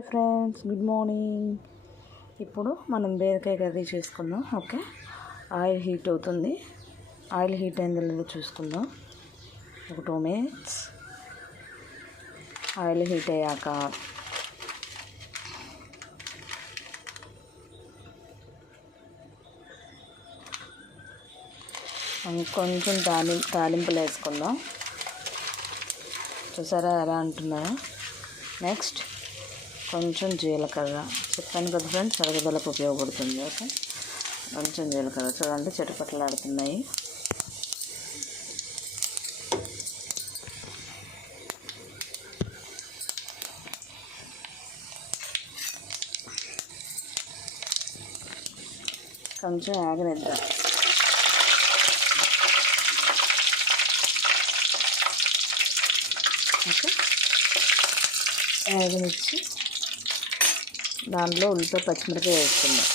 Hi friends, good morning. ఇప్పుడు మనం బీరకాయ కర్రీ చేసుకుందాం. ఓకే, ఆయిల్ హీట్ అవుతుంది. ఆయిల్ హీట్ అయిందో లేదో చూసుకుందాం. ఒక 2 minutes ఆయిల్ హీట్ అయ్యాక కొంచెం తాలింపులు వేసుకుందాం. చూసారా ఎలా అంటున్నారో. నెక్స్ట్ కొంచెం జీలకర్ర, చెప్పాను కదా ఫ్రెండ్స్, అరగదలకు ఉపయోగపడుతుంది. ఓకే, కొంచెం జీలకర్ర చూడండి చిటపటలాడుతున్నాయి. కొంచెం ఆగనిద్దాం. ఓకే, ఆగనిచ్చి దాంట్లో ఉల్లిపాయ పచ్చిమిరపకాయ వేసుకుందాం.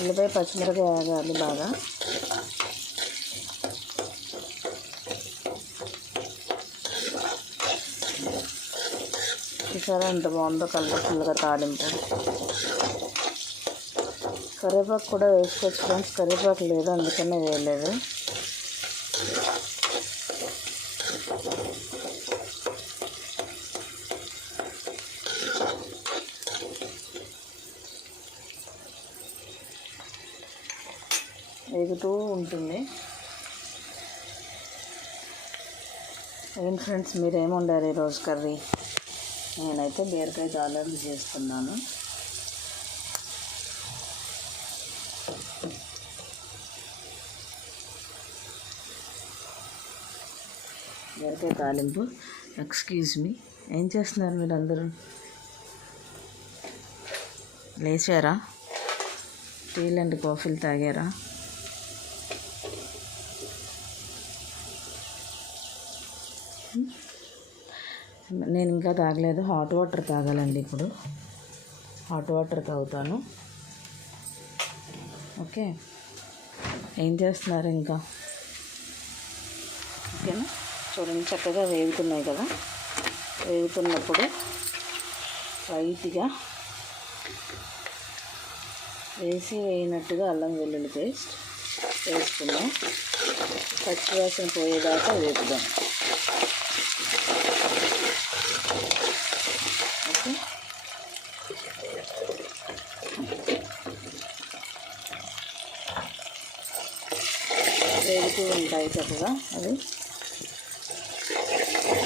ఉల్లిపాయ పచ్చిమిరపకాయ ఆగాలి బాగా. చూసారా ఎంత బాగుందో కలర్ఫుల్గా తాలింపు. కరివేపాకు కూడా వేసుకోవచ్చు ఫ్రెండ్స్, కరివేపాకు లేదు అందుకనే వేయలేదు. వేగుతూ ఉంటుంది. ఏంటి ఫ్రెండ్స్, మీరేమి వండారు ఈరోజు కర్రీ? నేనైతే బీరకాయ తాలింపు చేస్తున్నాను. బీరకాయ తాలింపు. ఎక్స్క్యూజ్ మీ, ఏం చేస్తున్నారు మీరు అందరూ? లేచారా? టీలు అండ్ కాఫీలు తాగారా? నేను ఇంకా తాగలేదు. హాట్ వాటర్ తాగాలండి. ఇప్పుడు హాట్ వాటర్ తాగుతాను. ఓకే, ఏం చేస్తున్నారు ఇంకా? ఓకేనా, చూడండి చక్కగా వేగుతున్నాయి కదా. వేగుతున్నప్పుడు లైట్గా వేసినట్టుగా అల్లం వెల్లుల్లి పేస్ట్ వేసుకుందాం. పచ్చివాసన పోయేదాకా వేపుదాం. ఓకే, వేగుతూ ఉంటాయి చక్కగా. అది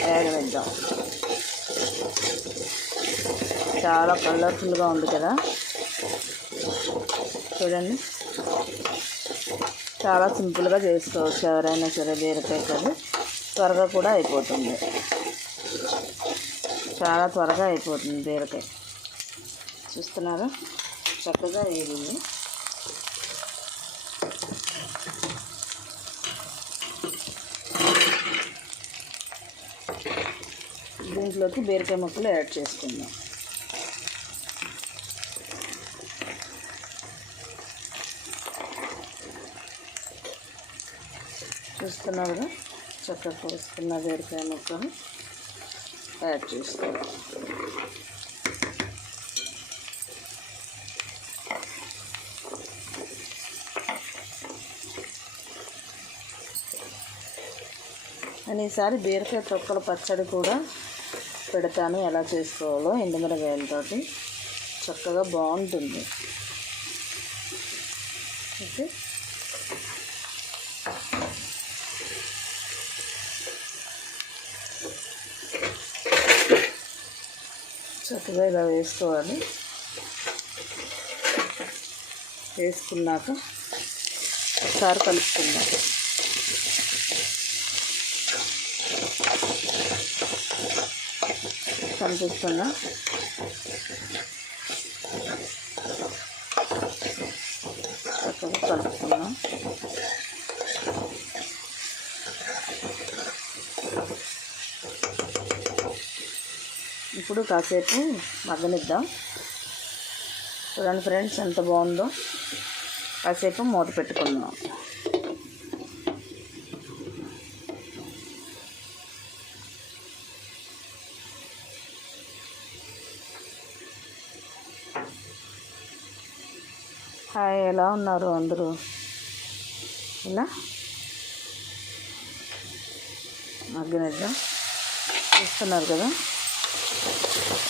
వేగనిద్దాం. చాలా కలర్ఫుల్గా ఉంది కదా, చూడండి. చాలా సింపుల్గా చేసుకోవచ్చు ఎవరైనా సరే. బీరకాయ కర్రీ త్వరగా కూడా అయిపోతుంది. చాలా త్వరగా అయిపోతుంది బీరకాయ. చూస్తున్నారా చక్కగా వేగింది. దీంట్లోకి బీరకాయ ముక్కలు యాడ్ చేసుకుందాం. చూస్తున్నారు కదా, చక్కగా కోసుకున్న బీరకాయ ముక్కలు యాడ్ చేసుకోవాలి. నేను ఈసారి బీరకాయ తొక్కల పచ్చడి కూడా పెడతాను, ఎలా చేసుకోవాలో. ఎండుమిరపకాయలతోటి చక్కగా బాగుంటుంది. ఓకే, చక్కగా ఇలా వేసుకోవాలి. వేసుకున్నాక ఒకసారి కలుపుకుందాం. కనిపిస్తుందా? చక్కగా కలుపుకుందాం. ఇప్పుడు కాసేపు మగ్గనిద్దాం. చూడండి ఫ్రెండ్స్ ఎంత బాగుందో. కాసేపు మూత పెట్టుకుందాం. హాయ్, ఎలా ఉన్నారు అందరూ? ఇలా మగ్గనిద్దాం. చూస్తున్నారు కదా,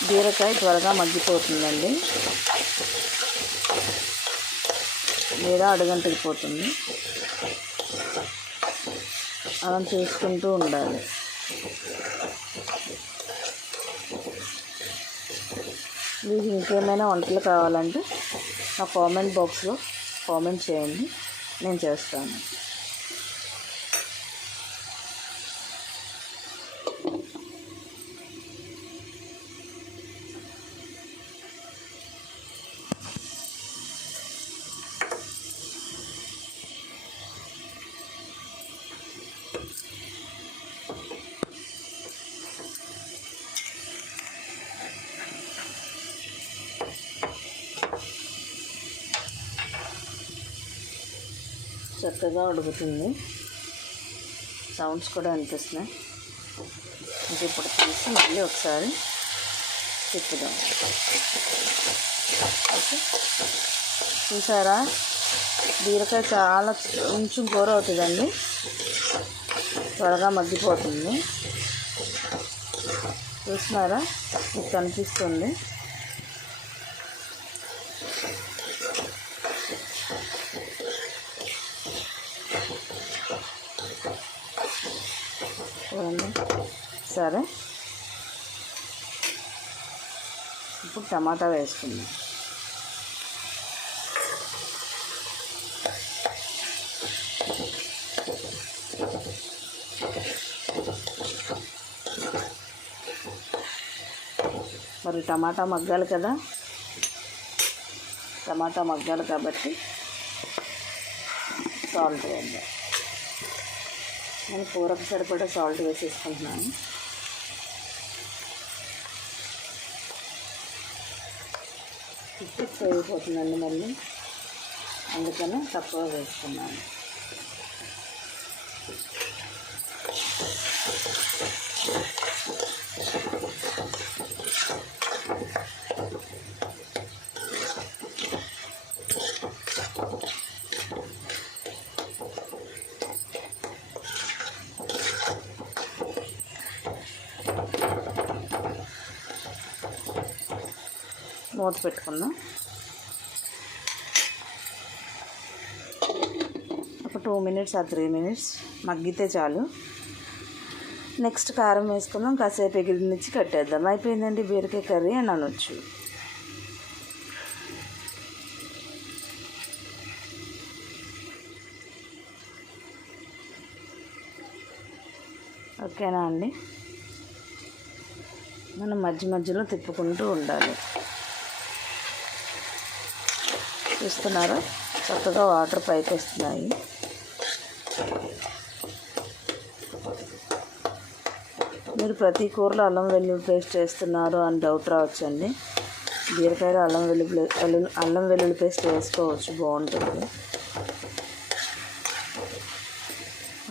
బీరకాయ త్వరగా మగ్గిపోతుందండి, లేదా అడుగంటికి పోతుంది. మనం చూసుకుంటూ ఉండాలి. మీకు ఇంకేమైనా వంటలు కావాలంటే నా కామెంట్ బాక్స్లో కామెంట్ చేయండి, నేను చేస్తాను. చక్కగా ఉడుకుతుంది, సౌండ్స్ కూడా అనిపిస్తున్నాయి. ఇంకా ఇప్పుడు తీసి మళ్ళీ ఒకసారి తిప్పుదాం. ఓకే, చూసారా, బీరకాయ చాలా కొంచెం కూర అవుతుందండి, త్వరగా మగ్గిపోతుంది. చూస్తున్నారా, మీకు కనిపిస్తుంది. సరే, ఇప్పుడు టమాటా వేసుకుందాం. మరి టమాటా మగ్గాలి కదా, టమాటా మగ్గాలి కాబట్టి సాల్ట్ వేద్దాం. నేను కూరకు సరిపడా సాల్ట్ వేసేసుకుంటున్నాను. ఉప్పు అయిపోతుందండి మళ్ళీ, అందుకని తక్కువ వేసుకున్నాను. మూత పెట్టుకుందాం. ఒక 2 minutes or 3 minutes మగ్గితే చాలు. నెక్స్ట్ కారం వేసుకుందాం, కాసేపు ఎగిరినిచ్చి కట్టేద్దాం. అయిపోయిందండి బీరకాయ కర్రీ అని అనొచ్చు. ఓకేనా అండి, మనం మధ్య మధ్యలో తిప్పుకుంటూ ఉండాలి. చూస్తున్నారా, చక్కగా వాటర్ పైకి వస్తున్నాయి. మీరు ప్రతి కూరలో అల్లం వెల్లుల్లి పేస్ట్ వేస్తున్నారు అని డౌట్ రావచ్చండి. బీరకాయలో అల్లం వెల్లుల్లి పేస్ట్ వేసుకోవచ్చు, బాగుంటుంది.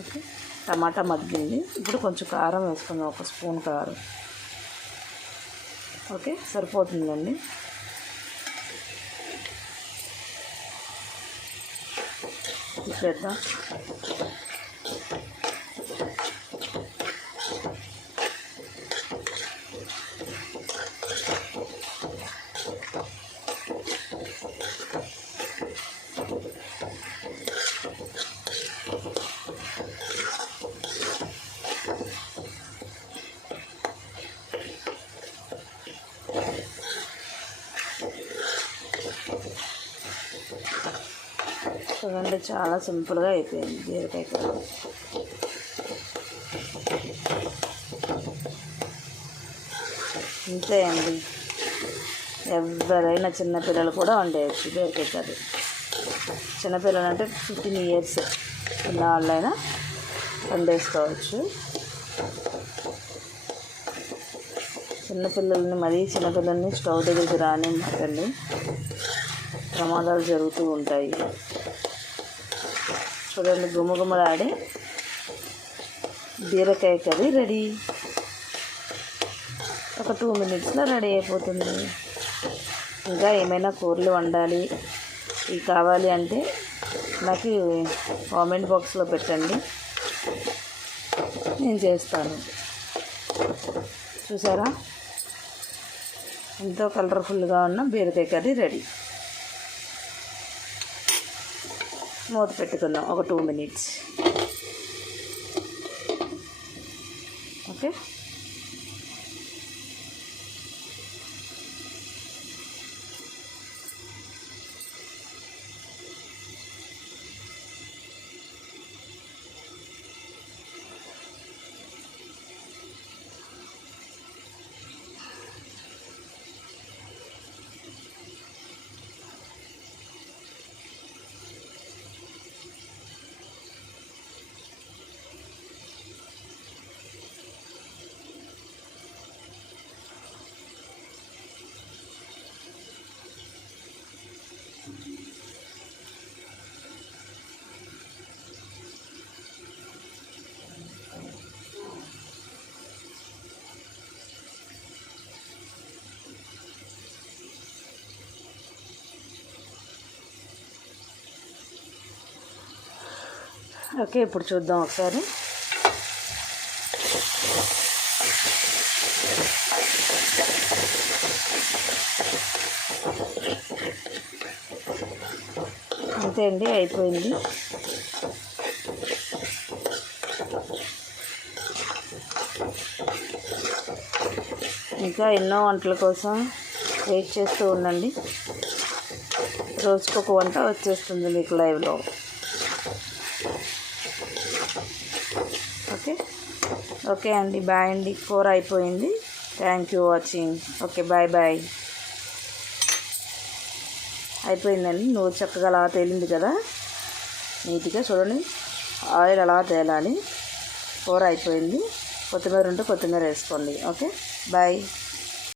ఓకే, టమాటా మగ్గింది. ఇప్పుడు కొంచెం కారం వేసుకుందాం, 1 స్పూన్ కారం. ఓకే, సరిపోతుందండి. తిప్పేద్దాం. చూడండి, చాలా సింపుల్గా అయిపోయింది బీరకాయ కూర. ఇంతే అండి, ఎవరైనా చిన్నపిల్లలు కూడా వండేయచ్చు బీరకాయ కర్రీ. చిన్నపిల్లలు అంటే 15 years చిన్న వాళ్ళైనా వండేసుకోవచ్చు. చిన్నపిల్లల్ని స్టవ్ దగ్గరికి రానివ్వకండి, ప్రమాదాలు జరుగుతూ ఉంటాయి. చూడండి, గుమగుమలాడి బీరకాయ కర్రీ రెడీ. ఒక 2 minutesలో రెడీ అయిపోతుంది. ఇంకా ఏమైనా కూరలు వండాలి ఇవి కావాలి అంటే నాకు కామెంట్ బాక్స్లో పెట్టండి, నేను చేస్తాను. చూసారా, ఎంతో కలర్ఫుల్గా ఉన్న బీరకాయ కర్రీ రెడీ. మూత పెట్టుకుందాం ఒక 2 minutes. ఓకే, ఓకే, ఇప్పుడు చూద్దాం ఒకసారి. అంతే అండి, అయిపోయింది. ఇంకా ఎన్నో వంటల కోసం వెయిట్ చేస్తూ ఉండండి. రోజుకొక వంట వచ్చేస్తుంది మీకు లైవ్లో. ఓకే అండి, బాయ్ అండి. 4 అయిపోయింది. Thank you watching. Okay, bye bye. అయిపోయిందండి. నూనె చక్కగా అలా తేలింది కదా, నీట్గా చూడండి. ఆయిల్ అలా తేలాలి. 4 అయిపోయింది. కొత్తిమీర ఉంటే కొత్తిమీర వేసుకోండి. Okay, bye.